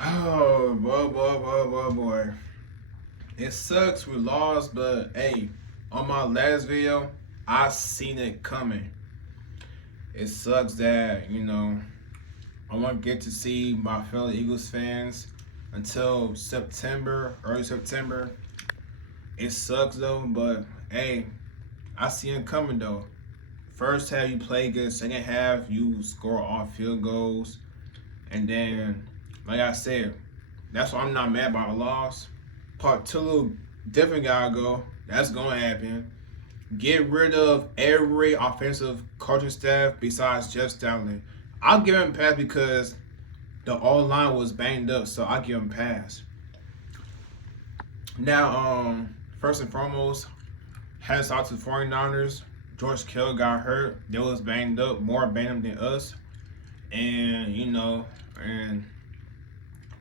Oh, boy. It sucks we lost, but hey, on my last video, I seen it coming. It sucks that, I won't get to see my fellow Eagles fans until September, early September. It sucks though, but hey, I see it coming though. First half you play good, second half you score all field goals, and then, like I said, that's why I'm not mad about a loss. Part two, different guy go. That's gonna happen. Get rid of every offensive coaching staff besides Jeff Stoutland. I'll give him a pass because the O line was banged up, so I'll give him a pass. Now, first and foremost, hats off to the 49ers. George Kittle got hurt. They was banged up, more banged up than us. And, and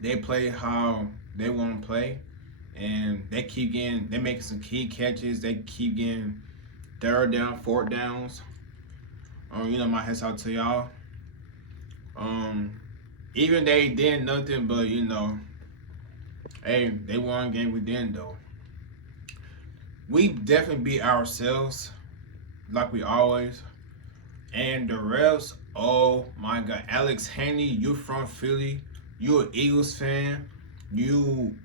they play how they want to play. And they making some key catches. They keep getting third down, fourth downs. My hats out to y'all. Even they did nothing, but hey, they won a game we didn't though. We definitely beat ourselves, like we always. And the refs, oh my God, Alex Haney, you from Philly, you an Eagles fan, you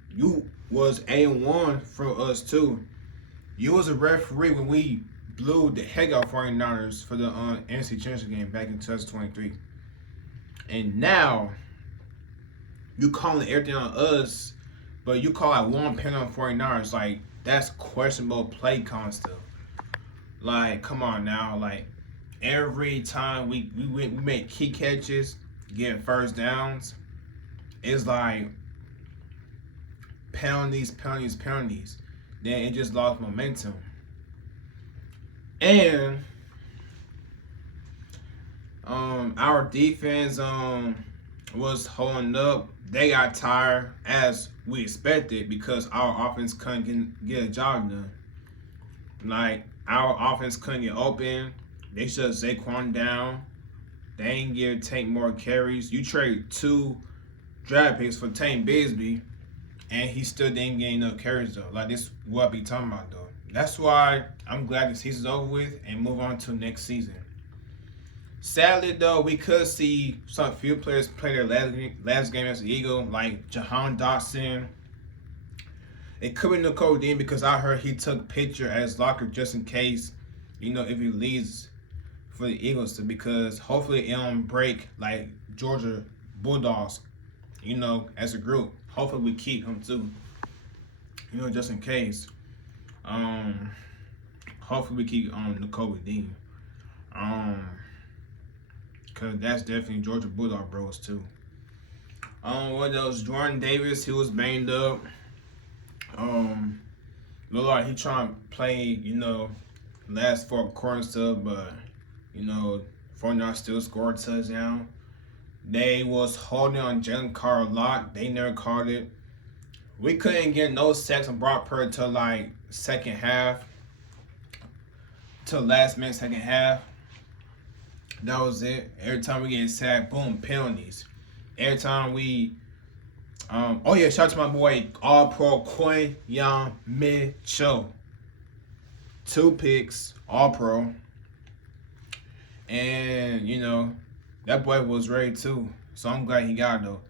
was A1 for us too. You was a referee when we blew the heck out 49ers for the NFC Championship game back in 2023. And now, you calling everything on us, but you call out one penalty on 49ers. Like, that's questionable play calling stuff. Like, come on now. Like, every time we make key catches, getting first downs, it's like penalties. Then it just lost momentum. And our defense was holding up. They got tired as we expected because our offense couldn't get a job done. Like, our offense couldn't get open. They shut Saquon down. They ain't give Tank more carries. You trade 2 draft picks for Tank Bigsby, and he still didn't get enough carries though. Like, this is what I be talking about though. That's why I'm glad the season's over with and move on to next season. Sadly though, we could see some few players play their last game as an Eagle, like Jahan Dotson. It could be Nicole Dean because I heard he took picture as locker just in case, if he leaves for the Eagles, because hopefully it don't break like Georgia Bulldogs, as a group. Hopefully we keep him too, just in case. Hopefully we keep Nicole Dean. Cause that's definitely Georgia Bulldog bros too. What else? Jordan Davis, he was banged up. Look like he trying to play, last 4 quarters stuff, but 49 still scored a touchdown. They was holding on Jalen Carr a lot. They never caught it. We couldn't get no sacks on Brock Purdy till like second half. Till last minute second half. That was it. Every time we get sacked, boom, penalties. Every time we shout out to my boy All-Pro Quinyon Mitchell. 2 picks, All-Pro. And, that boy was ready too. So I'm glad he got it though.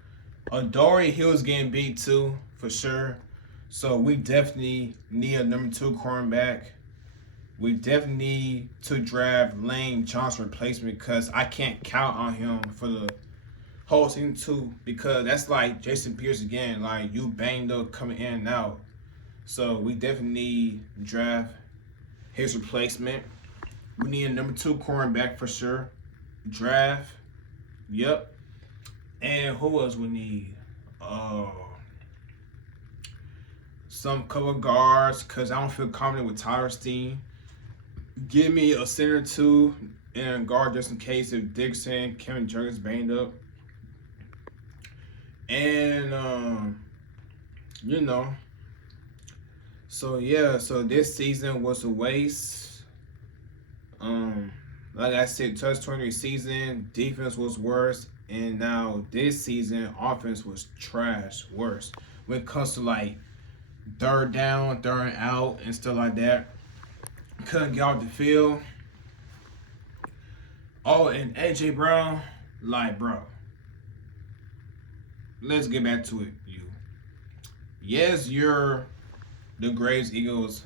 Adoree, he was getting beat too, for sure. So we definitely need a number 2 cornerback. We definitely need to draft Lane Johnson replacement because I can't count on him for the whole season too, because that's like Jason Pierce again. Like, you banged up coming in and out. So we definitely need to draft his replacement. We need a number 2 cornerback for sure. Draft. Yep. And who else we need? Some cover guards, because I don't feel confident with Tyler Steen. Give me a center 2 and guard just in case if Dixon, Kevin Jergens banged up. And, so this season was a waste. Like I said, 2023 season, defense was worse. And now this season, offense was trash, worse. When it comes to like third down, third out, and stuff like that, couldn't get off the field. Oh, and AJ Brown, like, bro, let's get back to it. You, yes, you're the greatest Eagles,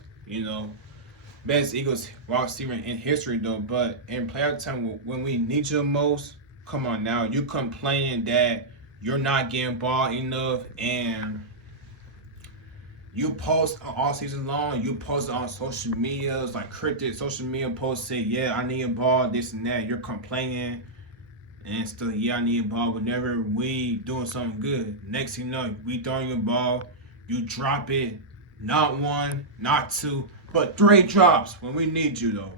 best Eagles wide receiver in history, though. But in playoff time, when we need you the most, come on now, you complaining that you're not getting ball enough, and you post all season long. You post on social medias, like cryptic social media posts say, "Yeah, I need a ball, this and that." You're complaining and still, "Yeah, I need a ball." Whenever we doing something good, next thing you know, we throwing you a ball, you drop it, not one, not two, but 3 drops when we need you though.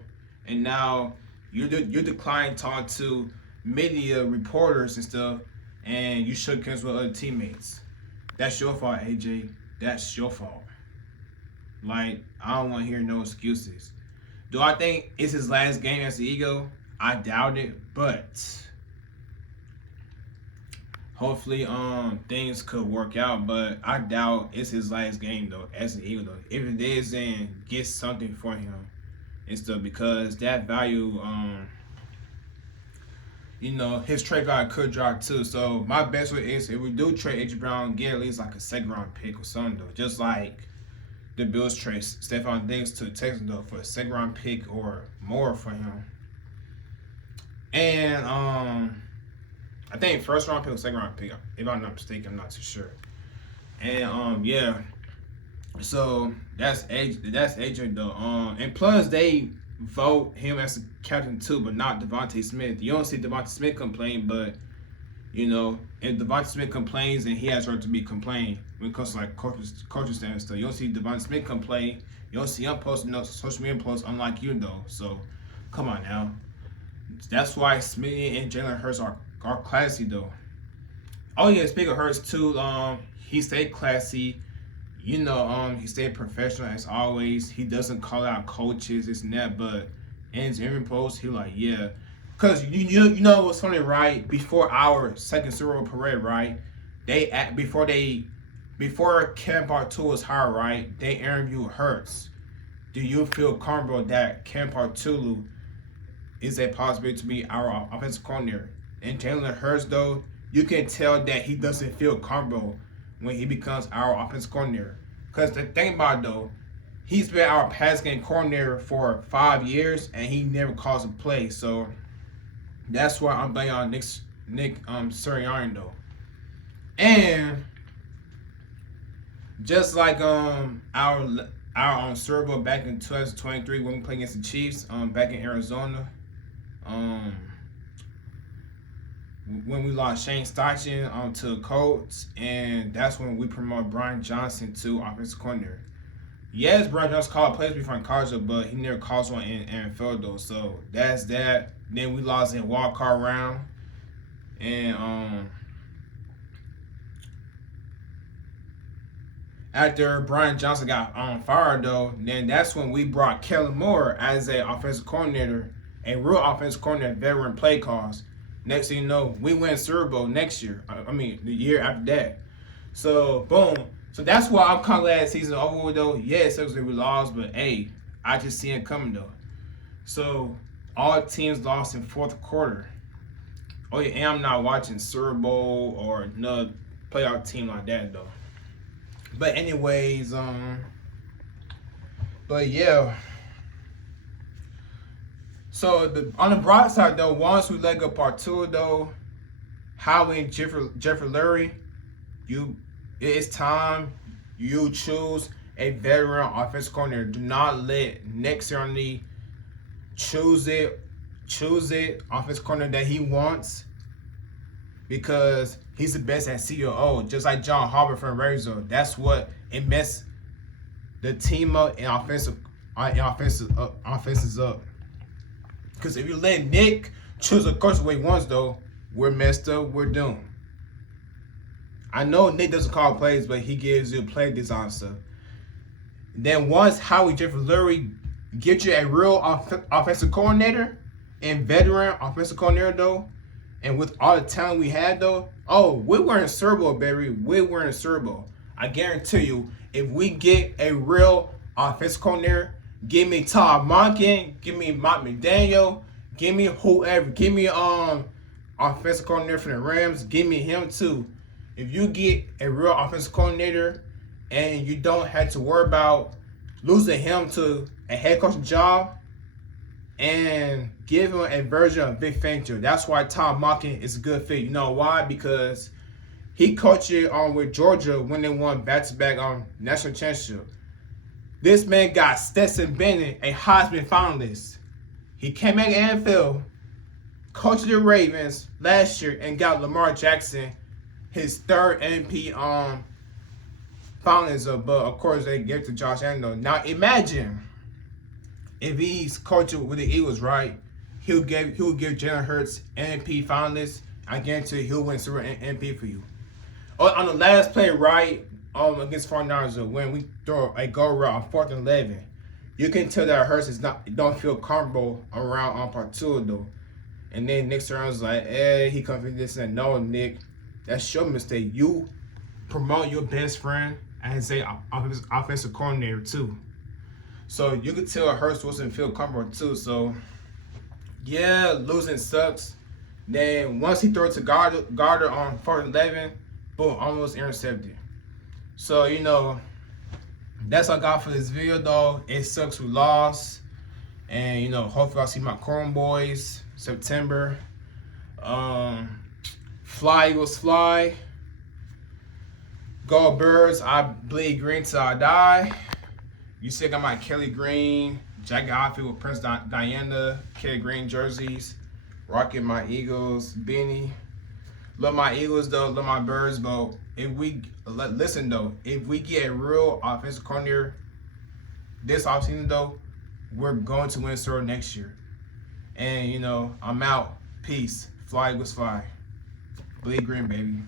And now you decline to talk to media reporters and stuff, and you shook hands with other teammates. That's your fault, AJ. That's your fault. Like, I don't want to hear no excuses. Do I think it's his last game as the Eagle? I doubt it, but hopefully things could work out. But I doubt it's his last game though as the Eagle though. If it is, then get something for him and stuff, because that value his trade value could drop too. So my best way is, if we do trade AJ Brown, get at least like a second round pick or something though. Just like the Bills trade Stephon Diggs to Texans though for a second round pick or more for him. And I think first round pick or second round pick, if I'm not mistaken, I'm not too sure. And yeah. So that's AJ though. And plus they vote him as the captain too, but not Devontae Smith. You don't see Devontae Smith complain, but if Devontae Smith complains, then he has right to be complaining when it comes to like coaching staff and stuff. You don't see Devontae Smith complain. You don't see him posting no social media posts, unlike you though. So come on now. That's why Smitty and Jalen Hurts are classy though. Oh yeah, speaking of Hurts too, he stayed classy. He stayed professional as always. He doesn't call out coaches, this and that, but in his interview post, he like, yeah. Cause you know what's funny, right? Before our second Super Bowl parade, right? Before Ken Partout was hired, right? They interviewed Hurts. Do you feel comfortable that Ken Partout is a possibility to be our offensive coordinator? And Jalen Hurts, though, you can tell that he doesn't feel comfortable when he becomes our offensive coordinator. Because the thing about it, though, he's been our pass game coordinator for 5 years, and he never calls a play. So that's why I'm blaming on Nick Sirianni, though. And just like our Super Bowl back in 2023 when we played against the Chiefs back in Arizona, when we lost Shane Steichen to the Colts, and that's when we promoted Brian Johnson to offensive coordinator. Yes, Brian Johnson called plays before in college, but he never calls one in NFL though. So that's that. Then we lost in wild card round, and after Brian Johnson got fired though, then that's when we brought Kellen Moore as a offensive coordinator, a real offensive coordinator, veteran play calls. Next thing you know, we win Super Bowl next year. The year after that. So boom. So that's why I'm kind of glad season over with though. Yeah, it sucks that we lost, but hey, I just see it coming though. So all teams lost in fourth quarter. Oh yeah, and I'm not watching Super Bowl or another playoff team like that though. But anyways, but yeah. So on the bright side though, once we let go Partout though, Howie and Jeffrey Lurie, it's time you choose a veteran offensive coordinator. Do not let Nick Sirianni choose it offensive coordinator that he wants, because he's the best at COO, just like John Harbaugh from Arizona. That's what it messed the team up and offenses up. Because if you let Nick choose a coach the way he wants, though, we're messed up. We're doomed. I know Nick doesn't call plays, but he gives you play design stuff. Then once Howie Jeffrey Lurie get you a real offensive coordinator and veteran offensive coordinator, though, And with all the talent we had, though, we're wearing Serbo, baby. We're wearing Serbo. I guarantee you, if we get a real offensive coordinator, give me Todd Monken, give me Mike McDaniel, give me whoever, give me offensive coordinator for the Rams, give me him too. If you get a real offensive coordinator and you don't have to worry about losing him to a head coach job, and give him a version of Vic Fangio. That's why Tom Monken is a good fit. You know why? Because he coached it with Georgia when they won back-to-back national championship. This man got Stetson Bennett, a Heisman finalist. He came back in the NFL, coached the Ravens last year, and got Lamar Jackson his third MVP finalist. But of course they gave it to Josh Allen. Now imagine if he's coaching with the Eagles, right? He'll give Jalen Hurts MVP finalist. I guarantee he'll win Super MVP for you. On the last play, right, against 49ers, when we throw a go route on 4th and 11, you can tell that Hurts don't feel comfortable around on part 2 though. And then Nick Sirianni's like, he confident this and no, Nick, that's your mistake. You promote your best friend as a offensive coordinator too. So you could tell Hurts wasn't feel comfortable too. So yeah, losing sucks. Then once he throws to Goddard on 4th and 11, boom, almost intercepted. So that's all I got for this video though. It sucks we lost. And hopefully I'll see my Corn Boys September. Fly Eagles fly. Go Birds, I bleed green till I die. You still got my Kelly Green jacket outfit with Prince Diana, Kelly Green jerseys. Rocking my Eagles beanie. Love my Eagles though, love my Birds, but if we get a real offensive coordinator this offseason though, we're going to win Super next year. And I'm out. Peace. Fly Eagles fly. Bleed green, baby.